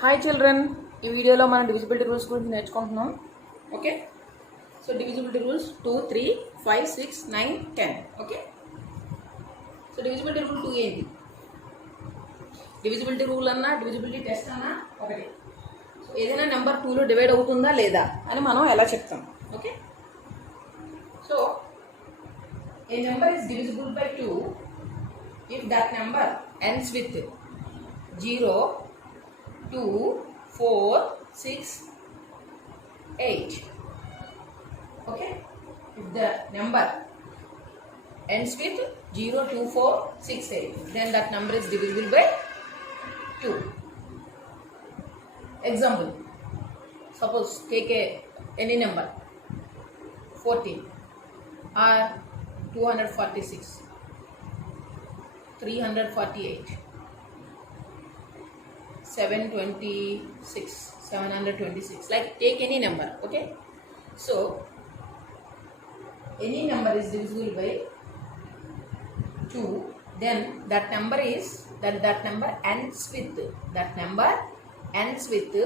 Hi children, ఈ వీడియోలో మనం డివిజిబిలిటీ రూల్స్ గురించి నేర్చుకుంటున్నాం. Okay, so divisibility rules 2, 3, 5, 6, 9, 10. Okay, so divisibility rule 2 ఏంటి? డివిజిబిలిటీ రూల్ అన్నా డివిజిబిలిటీ టెస్ట్ అన్నా ఒకటి. సో ఏదైనా నెంబర్ 2లో డివైడ్ అవుతుందా లేదా అని మనం ఎలా చెప్తాం. Okay, so A number is divisible by 2 if that number ends with 0, 2, 4, 6, 8. Okay, if the number ends with 0, 2, 4, 6, 8, then that number is divisible by 2. Example, suppose take any number 14 or 246, 348, 726, 726, like take any number. Okay, so any number is divisible by 2, then that number number ends with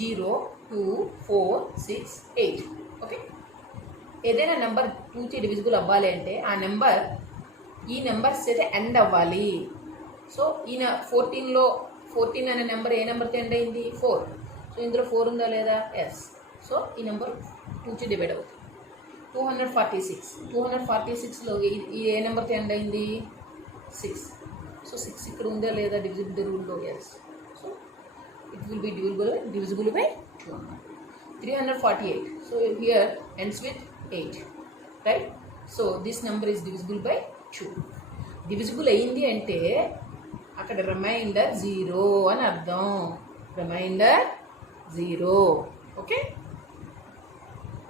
0, 2, 4, 6, 8. Okay, ఏదైనా నెంబర్ 2కి డివిజిబుల్ అవ్వాలి అంటే ఆ నెంబర్ ఈ నెంబర్స్ అయితే ఎండ్ అవ్వాలి. సో ఈయన 14 అనే నెంబర్ ఏ నెంబర్తో ఎండ్ అయింది? 4. సో ఇందులో 4 ఉందా లేదా? ఎస్. సో ఈ నెంబర్ 2కి డివైడ్ అవుతుంది. 246లో ఈ ఏ నెంబర్తో ఎండ్ అయింది? 6. సో 6 ఇక్కడ ఉందా లేదా డివిజిబిలిటీ రూల్లో? Yes. So it will be divisible by 2. 348, so here ends with 8, right? So this number is divisible by 2. Divisible అయ్యింది అంటే అక్కడ రిమైండర్ 0 అని అర్థం. రిమైండర్ 0. Okay,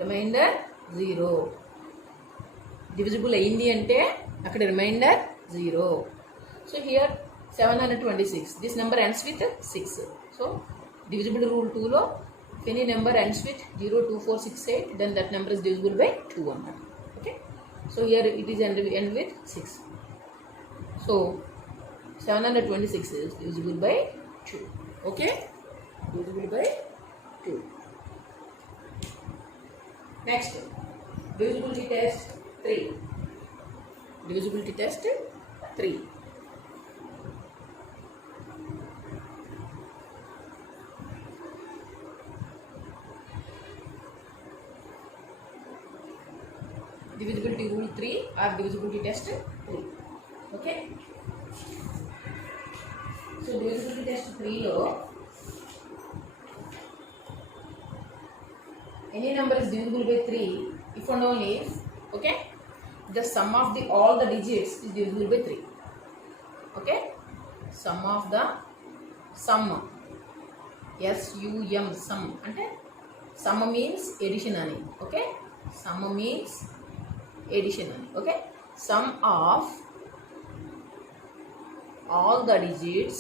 reminder 0. డివిజిబుల్ అయ్యింది అంటే అక్కడ remainder 0. So here 726, this number ends with 6. So divisibility rule 2లో if any number ends with 0, 2, 4, 6, 8, then that number is divisible by 2 అన్నమాట. Okay, so here it is end with 6. సో 726 is divisible by 2. Okay, divisible by 2. Next, divisibility test 3. Divisibility test 3. Divisibility rule 3 or divisibility test 3. Okay, so divisibility test 3 lo any number is divisible by 3 if and only if, okay, the sum of all the digits is divisible by 3. Okay, sum sum అంటే sum means addition అని. Okay, sum means addition అని. Okay, sum of all the digits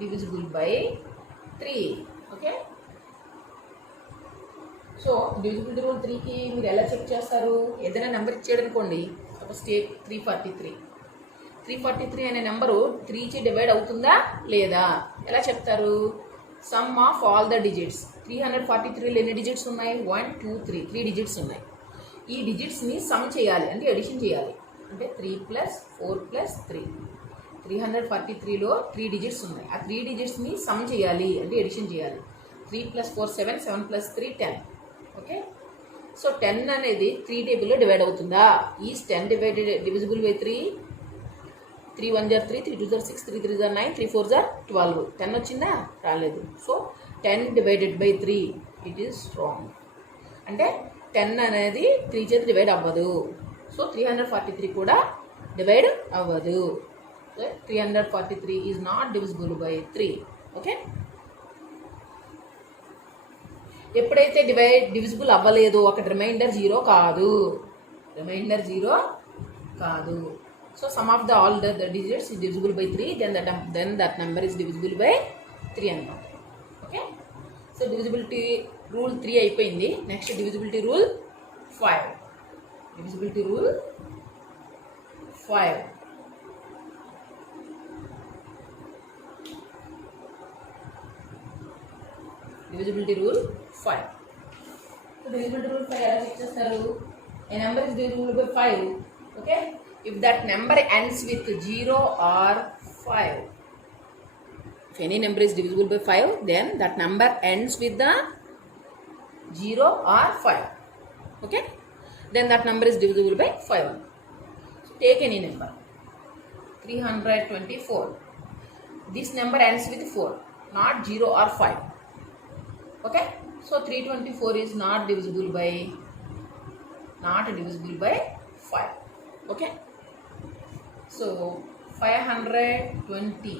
divisible by 3. Okay, so divisibility rule 3కి మీరు ఎలా చెక్ చేస్తారు? ఏదైనా నెంబర్ ఇచ్చాడు అనుకోండి, సపోజ్ టేక్ 343 అనే నెంబరు 3కి డివైడ్ అవుతుందా లేదా ఎలా చెప్తారు? Sum of all the digits. 343లో ఎన్ని డిజిట్స్ ఉన్నాయి? 1, 2, 3 డిజిట్స్ ఉన్నాయి. ఈ డిజిట్స్ని సమ్ చేయాలి అంటే ఎడిషన్ చేయాలి. అంటే 3 + 4 + 3. 343లో 3 డిజిట్స్ ఉన్నాయి. ఆ 3 డిజిట్స్ని సమ్ చేయాలి అంటే ఎడిషన్ చేయాలి. 3 + 4 7, 7 + 3 10. ఓకే, సో 10 అనేది 3 టేబుల్లో డివైడ్ అవుతుందా? ఈజ్ 10 divisible by 3? 3 1 = 3, 3 2 = 6, 3 3 = 9, 3 4 = 12. 10 వచ్చిందా? రాలేదు. సో 10 divided by 3 it is wrong. అంటే 10 అనేది 3 చేత డివైడ్ అవ్వదు. సో 343 కూడా డివైడ్ అవ్వదు. 343 ఈజ్ నాట్ divisible by 3. ఓకే, ఎప్పుడైతే డివిజిబుల్ అవ్వలేదు అక్కడ రిమైండర్ 0 కాదు. So some of all the digits is divisible by 3, then that number is divisible by 3 అన్నమాట. ఓకే, సో డివిజిబిలిటీ రూల్ 3 అయిపోయింది. Next divisibility rule 5. Divisibility rule 5. Divisibility rule 5. So divisibility rule 5 ఎలా చెక్ చేస్తారు? A number is divisible by 5. Okay? If that number ends with 0 or 5. If any number is divisible by 5, then that number ends with the 0 or 5. Okay? Then that number is divisible by 5. So take any number. 324. This number ends with 4, not 0 or 5. Okay? So 324 is not divisible by 5. Okay? So 520.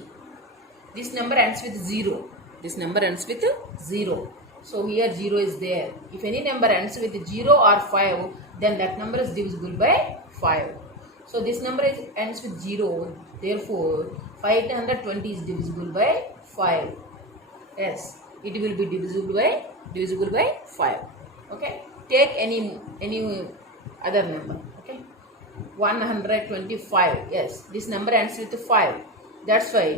This number ends with 0. This number ends with 0. So here 0 is there. If any number ends with 0 or 5, then that number is divisible by 5. So this number ends with 0. Therefore 520 is divisible by 5. Yes, it will be divisible by 5. Okay? Take any other number. Okay? 125. Yes, this number ends with 5. That's why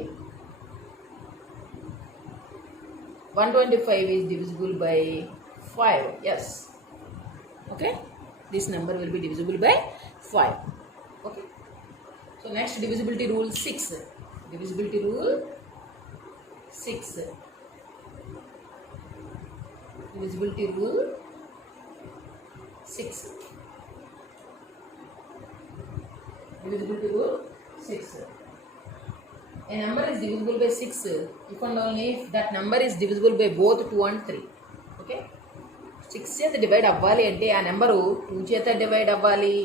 125 is divisible by 5. Yes. Okay? This number will be divisible by 5. Okay? So next, divisibility rule 6. Divisibility rule 6. Divisibility rule 6. Divisibility rule 6. A number is divisible by 6 if and only if that number is divisible by both 2 and 3. Okay? 6 చేత డివైడ్ అవ్వాలి అంటే ఆ నెంబరు 2 చేత డివైడ్ అవ్వాలి,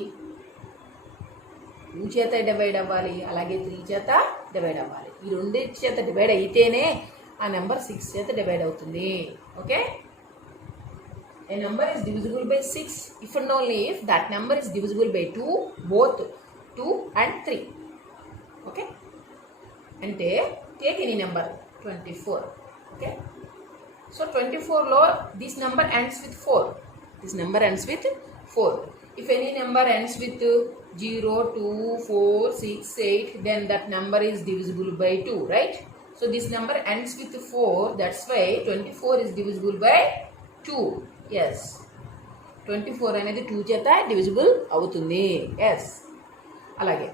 2 చేత డివైడ్ అవ్వాలి, అలాగే 3 చేత డివైడ్ అవ్వాలి. ఈ రెండు చేత డివైడ్ అయితేనే ఆ నెంబర్ 6 చేత డివైడ్ అవుతుంది. Okay? A number is divisible by 6 if and only if that number is divisible by 2, both 2 and 3. Okay? అంటే take any number 24. Okay? So 24 లో this number ends with 4. This number ends with 4. If any number ends with 0, 2, 4, 6, 8, then that number is divisible by 2, right? So this number ends with 4. That's why 24 is divisible by 2. Yes. 24 అనేది 2 చేత divisible అవుతుంది. Yes. అలాగే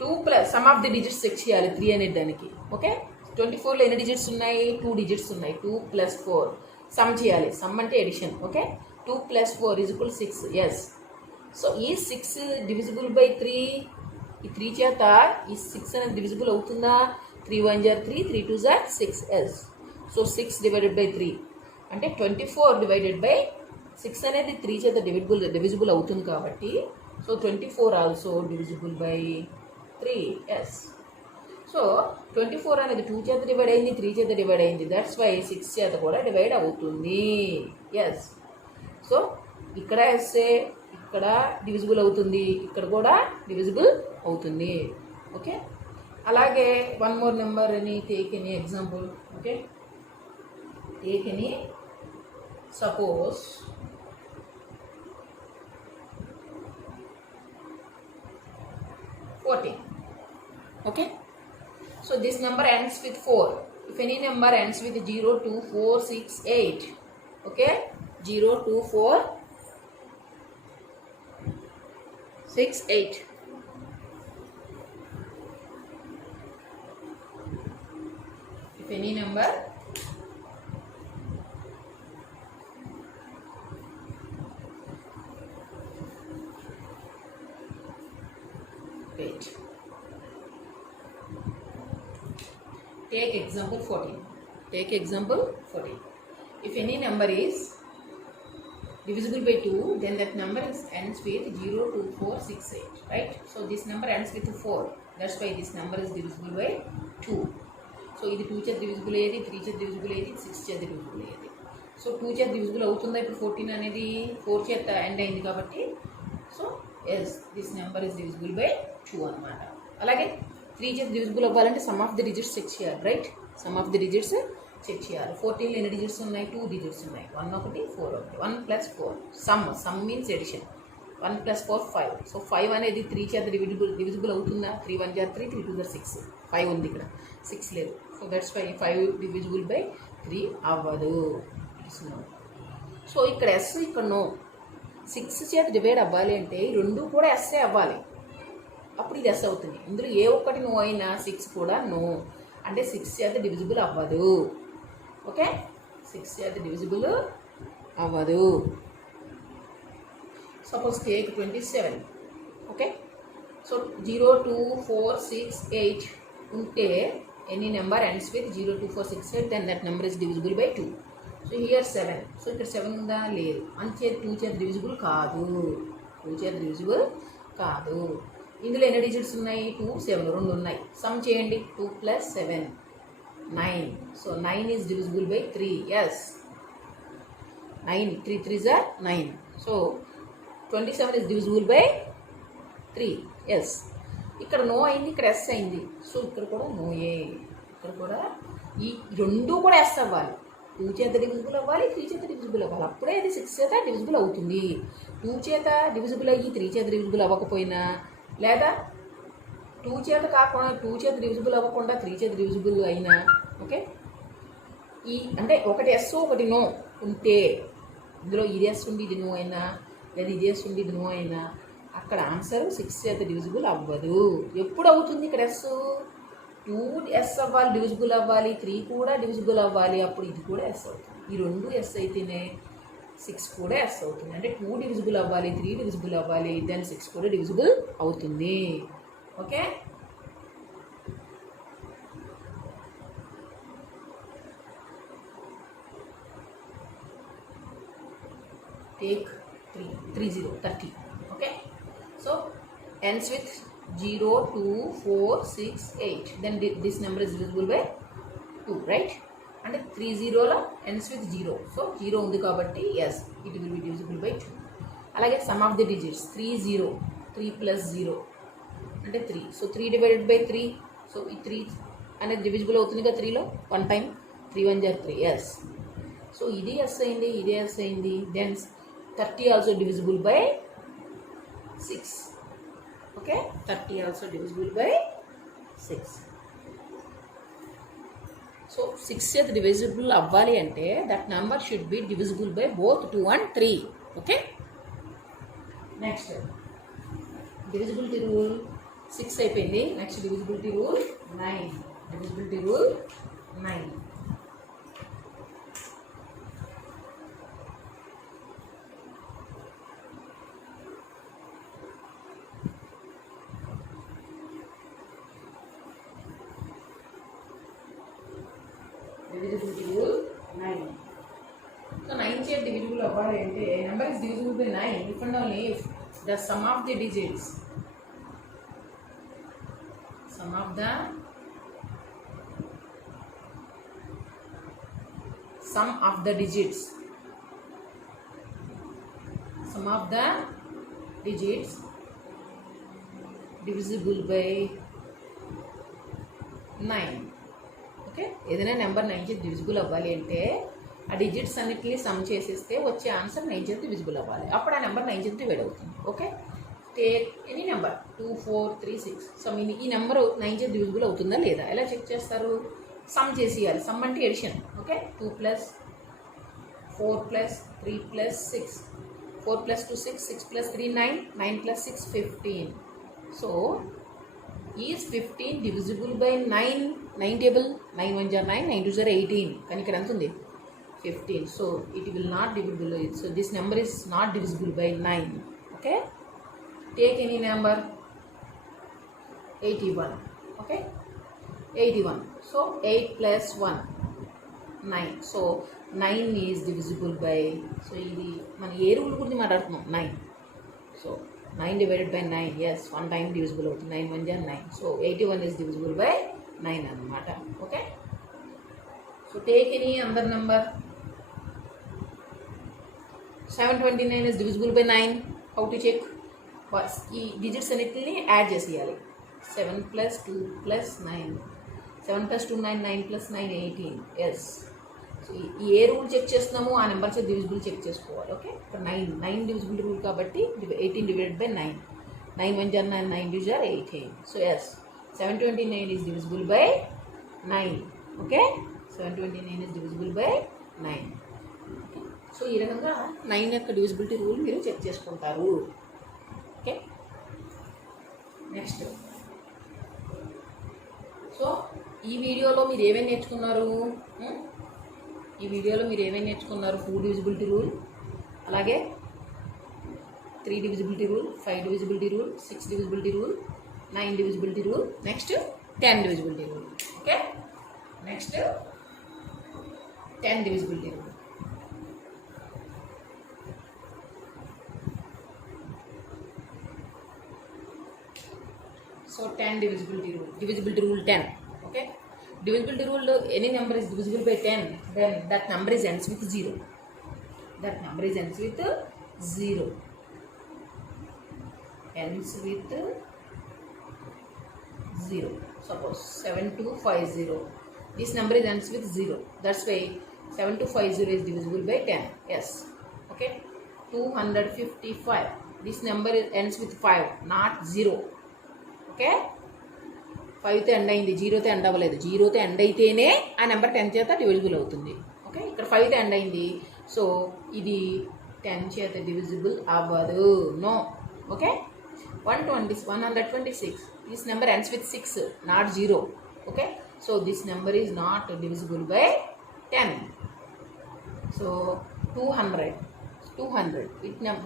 2 plus sum of the digits check చేయాలి 3 అనే దానికి. ఓకే? 24లో ఎన్ని digits ఉన్నాయి? 2 డిజిట్స్ ఉన్నాయి. 2 ప్లస్ 4 సమ్ చేయాలి. సమ్ అంటే addition. Okay? 2 plus 4 is equal 6. Yes. So ఈ 6 డివిజిబుల్ బై 3. ఈ 3 చేత ఈ 6 అనేది డివిజిబుల్ అవుతుందా? 3 1 జార్ 3, 3 2 జార్ 6. ఎస్. సో 6 డివైడెడ్ బై 3 అంటే 24 డివైడెడ్ బై 6 అనేది 3 చేత డివిజిబుల్ అవుతుంది కాబట్టి so 24 also divisible by 3. Yes. So 24 అనేది 2 చేత డివైడ్ అయింది, 3 చేత డివైడ్ అయింది. దట్స్ వై 6 చేత కూడా డివైడ్ అవుతుంది. ఎస్. సో ఇక్కడ వేస్తే ఇక్కడ డివిజిబుల్ అవుతుంది, ఇక్కడ కూడా డివిజిబుల్ అవుతుంది. ఓకే? అలాగే వన్ మోర్ నెంబర్ అని take any example. Okay? Take any suppose 14. Okay? So this number ends with 4. If any number ends with 0, 2, 4, 6, 8. Okay? 0, 2, 4, 6, 8. If any number wait. Take example 14. Take example 14. If any number is divisible by 2, then that number ends with 0, 2, 4, 6, 8. Right? So this number ends with 4. That's why this number is divisible by 2. So ఇది 2 చేత divisible అయ్యేది, 3 చేత divisible అయ్యేది, 6 చేత divisible అయ్యేది. సో 2 చేత divisible అవుతుందా? ఇప్పుడు 14 అనేది 4 చేత ఎండ్ అయింది కాబట్టి so yes this number is divisible by 2 అన్నమాట. అలాగే 3 చేత divisible అవ్వాలంటే sum of the digits check చేయాలి. Right? Sum of the digits check చేయాలి. 14లో ఎన్ని డిజిట్స్ ఉన్నాయి? 2 డిజిట్స్ ఉన్నాయి. 1 ఒకటి 4 ఒకటి. 1 plus 4 sum means addition. 1 + 4 5. So 5 అనేది 3 చేత డివిజిబుల్ అవుతుందా? 3 1 = 3, 3 2 = 6. 5 ఉంది ఇక్కడ, 6 లేదు. So that's why 5 divisible by 3 అవ్వదు. సో ఇక్కడ ఎస్, ఇక్కడ నో. 6 చేత డివైడ్ అవ్వాలి అంటే ఈ రెండు కూడా ఎస్ఏ అవ్వాలి, అప్పుడు ఇది ఎస్ అవుతుంది. ఇందులో ఏ ఒక్కటి నో అయినా 6 కూడా నో, అంటే 6 చేత డివిజిబుల్ అవ్వదు. ఓకే, 6 చేత డివిజిబుల్ అవ్వదు. Suppose take 27. ఓకే, సో 0 2 4 6 8 ఉంటే any number ends with 0 2 4 6 8, then that number is divisible by 2. So here 7. సో ఇక్కడ 7 ఉందా? లేదు. అంతే 2 చేత డివిజిబుల్ కాదు, 2 చేత డివిజిబుల్ కాదు. ఇందులో ఎన్ని డిజిట్స్ ఉన్నాయి? 2 7 రెండు ఉన్నాయి. సమ్ చేయండి. 2 + 7 9. So 9 is divisible by 3. Yes, 9 3 3s are 9. So 27 is divisible by 3. Yes, ఇక్కడ నో అయింది, ఇక్కడ ఎస్ అయింది. సో ఇక్కడ కూడా నోయే. ఇక్కడ కూడా ఈ రెండు కూడా ఎస్ అవ్వాలి. 2 చేత డివిజిబుల్ అవ్వాలి, 3 చేత డివిజిబుల్ అవ్వాలి, అప్పుడే ఇది 6 చేత డివిజిబుల్ అవుతుంది. 2 చేత డివిజిబుల్ అయ్యి 3 చేత డివిజిబుల్ అవ్వకపోయినా, లేదా 2 చేత కాకుండా 2 చేత డివిజిబుల్ అవ్వకుండా 3 చేత డివిజిబుల్ అయినా, ఓకే, ఈ అంటే ఒకటి ఎస్ ఒకటి నో ఉంటే, ఇందులో ఇది ఎస్ ఉండి ఇది నో అయినా, లేదా ఇది ఎస్ ఉండి ఇది నో అయినా, అక్కడ ఆన్సర్ 6 చేత డివిజిబుల్ అవ్వదు. ఎప్పుడు అవుతుంది? ఇక్కడ ఎస్ 2 ఎస్ అవ్వాలి, డివిజిబుల్ అవ్వాలి, 3 కూడా డివిజిబుల్ అవ్వాలి, అప్పుడు ఇది కూడా ఎస్ అవుతుంది. ఈ రెండు ఎస్ అయితేనే 6 కూడా ఎస్ అవుతుంది. అంటే 2 డివిజిబుల్ అవ్వాలి, 3 డివిజిబుల్ అవ్వాలి, దెన్ 6 కూడా డివిజిబుల్ అవుతుంది. Okay, take 30. Okay, so ends with 0 2 4 6 8, then this number is divisible by 2, right? And 30 lo ends with 0, so 0 undi kabatti yes, it will be divisible by 2. Alage sum of the digits 3 0, 3 + 0 అంటే 3. సో 3 divided by 3, సో ఈ 3 అనేది డివిజిబుల్ అవుతుంది కదా 3 లో. 1 time 3 1 = 3. Yes, so ఇది yes అయింది, ఇది yes అయింది. Then 30 also divisible by 6. Okay, 30 also divisible by 6. So 6 చేత డివిజిబుల్ అవ్వాలి అంటే that number should be divisible by both 2 and 3. Okay, next divisibility rule 6 అయిపోయింది. Next divisibility rule 9. Divisibility rule 9. Divisibility rule 9. So 9 చేత divisible అవ్వాలి అంటే number is divisible by 9 if and only if the sum of the digits sum of the digits divisible by 9. ఓకే, ఏదైనా నెంబర్ 9 చేత divisible అవ్వాలి అంటే ఆ డిజిట్స్ అన్నిటిని సమ్ చేసేస్తే వచ్చే ఆన్సర్ 9 చేత డివిజిబుల్ అవ్వాలి, అప్పుడు ఆ నెంబర్ 9 చేత డివైడ్ అవుతుంది. Okay, take any number 2 4 3 6. సో ఈ నెంబర్ 9 చేత డివిజిబుల్ అవుతుందా లేదా ఎలా చెక్ చేస్తారు? సమ్ చేసేయాలి. సమ్ అంటే addition. Okay, 2 + 4 + 3 + 6, 4 + 2 6, 6 + 3 9, 9 + 6 15. So is 15 divisible by 9? 9 టేబుల్ 9 1 = 9, 9 2 = 18, కానీ ఇక్కడ ఎంత ఉంది? 15. So it will not divisible. So this number is not divisible by 9. Okay, take any number 81. ఓకే, 81. సో 8 + 1 9. So 9 is divisible by, so ఇది మన ఏ రూల్ గురించి మాట్లాడుతున్నాం? 9. సో 9 divided by 9, yes, 1 time divisible అవుతుంది. 9 1 = 9. సో 81 is divisible by 9 అన్నమాట. Okay, so take any other number. 729 is divisible by 9. How to check? ఈ digits అన్నిటిని add చేసేయాలి. 7 + 2 + 9, 7 + 2 9, 9 + 9 18. Yes, so ఏ rule check చేస్తున్నామో ఆ నెంబర్స్ డివిజిబుల్ చెక్ చేసుకోవాలి. ఓకే, ఇక్కడ 9 డివిజిబుల్ రూల్ కాబట్టి 18 డివైడెడ్ బై 9. 9 1 jar 9, 9 2 jar 18. So yes, 729 is divisible by 9. Okay, 729 is divisible by 9. సో ఈ రకంగా 9 యొక్క డివిజిబిలిటీ రూల్ మీరు చెక్ చేసుకుంటారు. Okay, next. సో ఈ వీడియోలో మీరు ఏమేమి నేర్చుకున్నారు? 2 డివిజిబిలిటీ రూల్, అలాగే 3 divisibility rule, 5 divisibility rule, 6 divisibility rule, 9 divisibility rule, next 10 divisibility rule. Okay, next 10 divisibility rule. So 10 divisibility rule 10. Okay, divisibility rule, any number is divisible by 10, then that number is ends with 0. Ends with 0. Suppose 7250. This number is ends with 0. That's why 7250 is divisible by 10. Yes. Okay. 255. This number ends with 5, not 0. ఓకే, 5తో ఎండ్ అయింది, 0తో ఎండ్ అవ్వలేదు. 0తో ఎండ్ అయితేనే ఆ నెంబర్ 10 చేత divisible అవుతుంది. ఓకే, ఇక్కడ 5తో ఎండ్ అయింది, సో ఇది 10 చేత డివిజిబుల్ అవ్వదు. No. Okay, 126. This number ends with 6, not 0. Okay, so this number is not divisible by 10. So 200.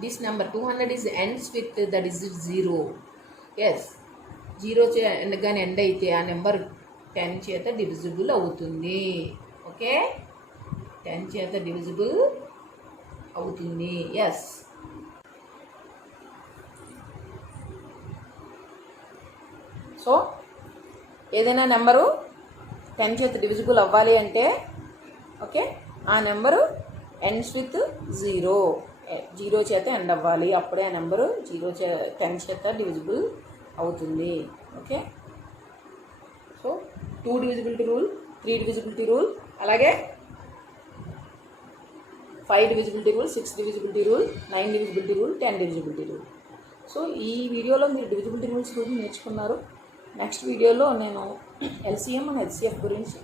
This number 200 is ends with the digit 0. Yes, 0 కానీ ఎండ్ అయితే ఆ నెంబర్ 10 చేత డివిజిబుల్ అవుతుంది. ఓకే, 10 చేత డివిజిబుల్ అవుతుంది. ఎస్. సో ఏదైనా నెంబరు 10 చేత డివిజిబుల్ అవ్వాలి అంటే, ఓకే, ఆ నెంబరు ఎండ్స్ విత్ 0 చేత ఎండ్ అవ్వాలి. అప్పుడే ఆ నెంబరు 10 చేత డివిజిబుల్ అవుతుంది. Okay, so 2 divisibility rule, 3 divisibility rule, అలాగే 5 divisibility rule, 6 divisibility rule, 9 divisibility rule, 10 divisibility rule. So ఈ వీడియోలో మీరు డివిజిబిలిటీ రూల్స్ గురించి నేర్చుకున్నారు. నెక్స్ట్ వీడియోలో నేను LCM అండ్ HCF గురించి